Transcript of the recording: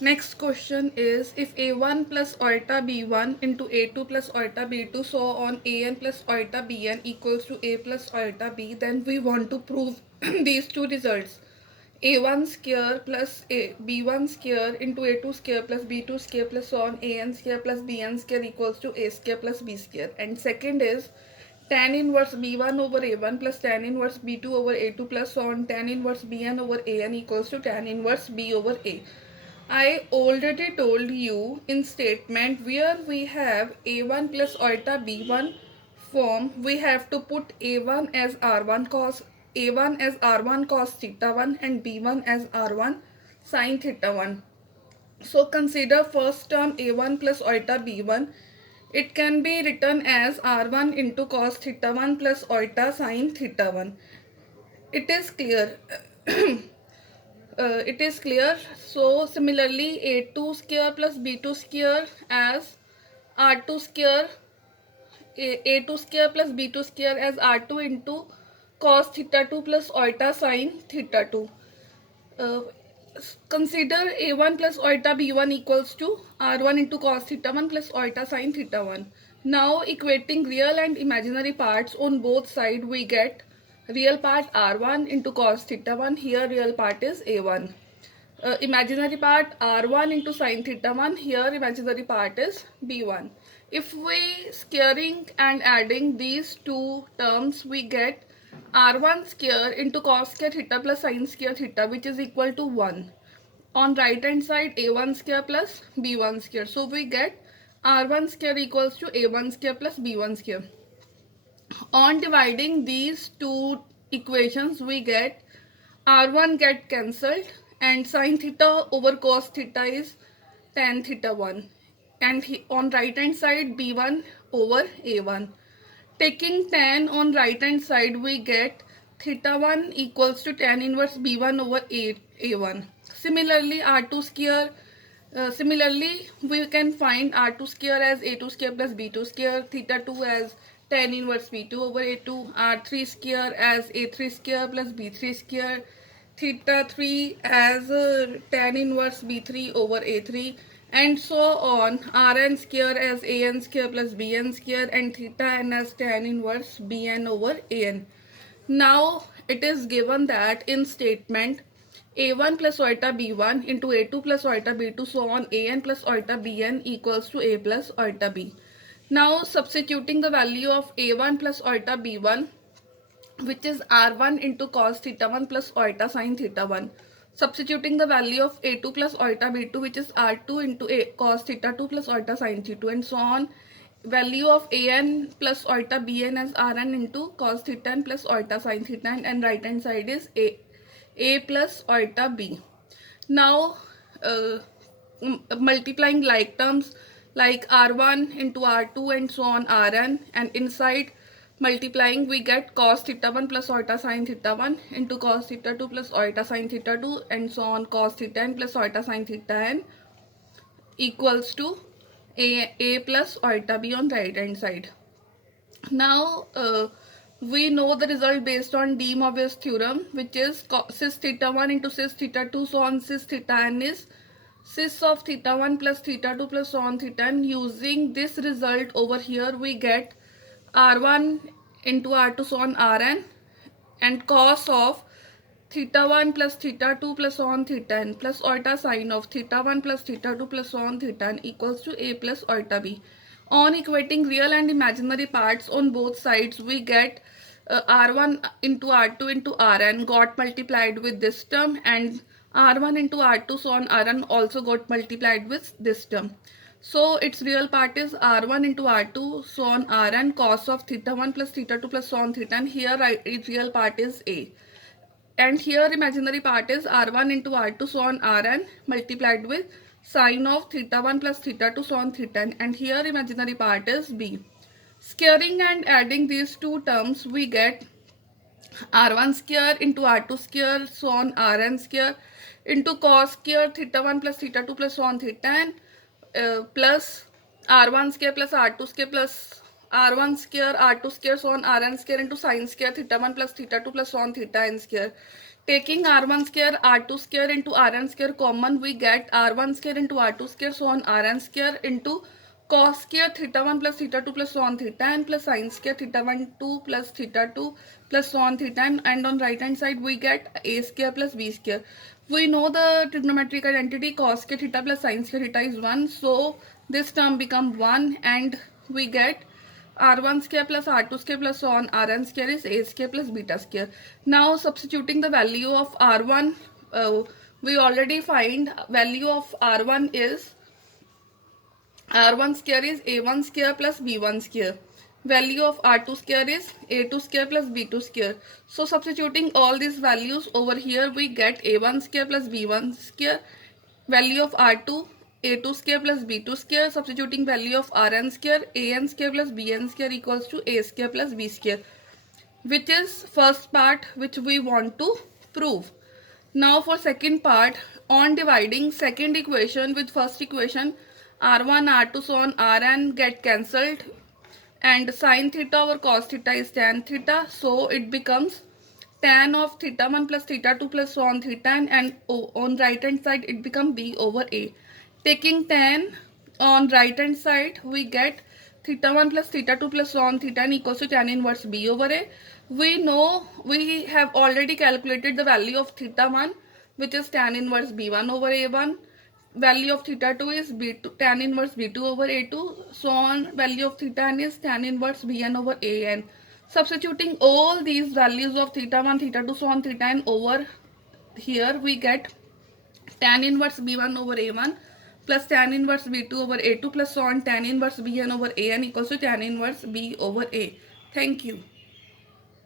Next question is, if a1 plus iota b1 into a2 plus iota b2 so on an plus iota bn equals to a plus iota b, then we want to prove these two results. a1 square plus b1 square into a2 square plus b2 square plus so on an square plus bn square equals to a square plus b square. And second is tan inverse b1 over a1 plus tan inverse b2 over a2 plus so on tan inverse bn over an equals to tan inverse b over a. I already told you in statement where we have a1 plus iota b1 form, we have to put a1 as r1 cos theta 1 and b1 as r1 sin theta 1. So consider first term a1 plus iota b1. It can be written as r1 into cos theta 1 plus iota sin theta 1. It is clear. It is clear. So similarly a2 square plus b2 square as r2 square, a2 square plus b2 square as r2 into cos theta 2 plus iota sin theta 2. uh, Consider a1 plus iota b1 equals to r1 into cos theta 1 plus iota sin theta 1. Now equating real and imaginary parts on both sides, we get real part r1 into cos theta 1. Here real part is a1. Imaginary part r1 into sin theta 1. Here imaginary part is b1. If we squaring and adding these two terms, we get r1 square into cos square theta plus sin square theta, which is equal to 1. On right hand side a1 square plus b1 square. So we get r1 square equals to a1 square plus b1 square. On dividing these two equations, we get r1 get cancelled and sin theta over cos theta is tan theta 1, and on right hand side b1 over a1. Taking tan on right hand side, we get theta 1 equals to tan inverse b1 over a1. Similarly r2 square, similarly we can find r2 square as a2 square plus b2 square, theta 2 as tan inverse b2 over a2, r3 square as a3 square plus b3 square, theta 3 as tan inverse b3 over a3, and so on. Rn square as an square plus bn square, and theta n as tan inverse bn over an. Now it is given that in statement a1 plus iota b1 into a2 plus iota b2 so on an plus iota bn equals to a plus iota b. Now substituting the value of a1 plus iota b1, which is r1 into cos theta 1 plus iota sin theta 1. Substituting the value of a2 plus iota b2, which is r2 into a cos theta 2 plus iota sin theta 2, and so on. Value of an plus iota bn as rn into cos theta n plus iota sin theta n, and right hand side is a plus iota b. Now multiplying like terms like r1 into r2 and so on rn, and inside multiplying we get cos theta 1 plus iota sin theta 1 into cos theta 2 plus iota sin theta 2 and so on cos theta n plus iota sin theta n equals to a plus iota b on right hand side. Now we know the result based on De Moivre's theorem, which is cis theta 1 into cis theta 2 so on cis theta n is cis of theta 1 plus theta 2 plus so on theta n. Using this result over here, we get r1 into r2 so on rn, and cos of theta 1 plus theta 2 plus so on theta n plus iota sine of theta 1 plus theta 2 plus so on theta n equals to a plus iota b. On equating real and imaginary parts on both sides, we get r1 into r2 into rn got multiplied with this term, and r1 into r2 so on rn also got multiplied with this term. So its real part is r1 into r2 so on rn cos of theta 1 plus theta 2 plus so on theta, and here its real part is a. And here imaginary part is r1 into r2 so on rn multiplied with sine of theta 1 plus theta 2 so on theta, and here imaginary part is b. Squaring and adding these two terms, we get r1 square into r2 square so on rn square into cos square theta 1 plus theta 2 plus so on theta, and plus r1 square plus r2 square plus r1 square r2 square so on rn square into sine square theta 1 plus theta 2 plus so on theta n square. Taking r1 square r2 square into rn square common, we get r1 square into r2 square so on rn square into cos square theta 1 plus theta 2 plus so on theta n plus sin square theta 1 2 plus theta 2 plus so on theta n, and on right hand side we get a square plus b square. We know the trigonometric identity cos square theta plus sin square theta is 1, so this term become 1 and we get r1 square plus r2 square plus so on rn square is a square plus beta square. Now substituting the value of r1, we already find value of r1 is r1 square is a1 square plus b1 square. Value of r2 square is a2 square plus b2 square. So substituting all these values over here, we get a1 square plus b1 square. Value of r2 a2 square plus b2 square. Substituting value of rn square, an square plus bn square equals to a square plus b square, which is first part which we want to prove. Now for second part, on dividing second equation with first equation, r1 r2 so on rn get cancelled and sin theta over cos theta is tan theta, so it becomes tan of theta 1 plus theta 2 plus so on theta and on right hand side it become b over a. Taking tan on right hand side, we get theta 1 plus theta 2 plus so on theta equals to tan inverse b over a. We know we have already calculated the value of theta 1, which is tan inverse b1 over a1. Value of theta 2 is b2 tan inverse b2 over a2. So on value of theta n is tan inverse bn over an. Substituting all these values of theta 1, theta 2, so on theta n over here, we get tan inverse b1 over a1 plus tan inverse b2 over a2 plus so on tan inverse bn over an equals to tan inverse b over a. Thank you.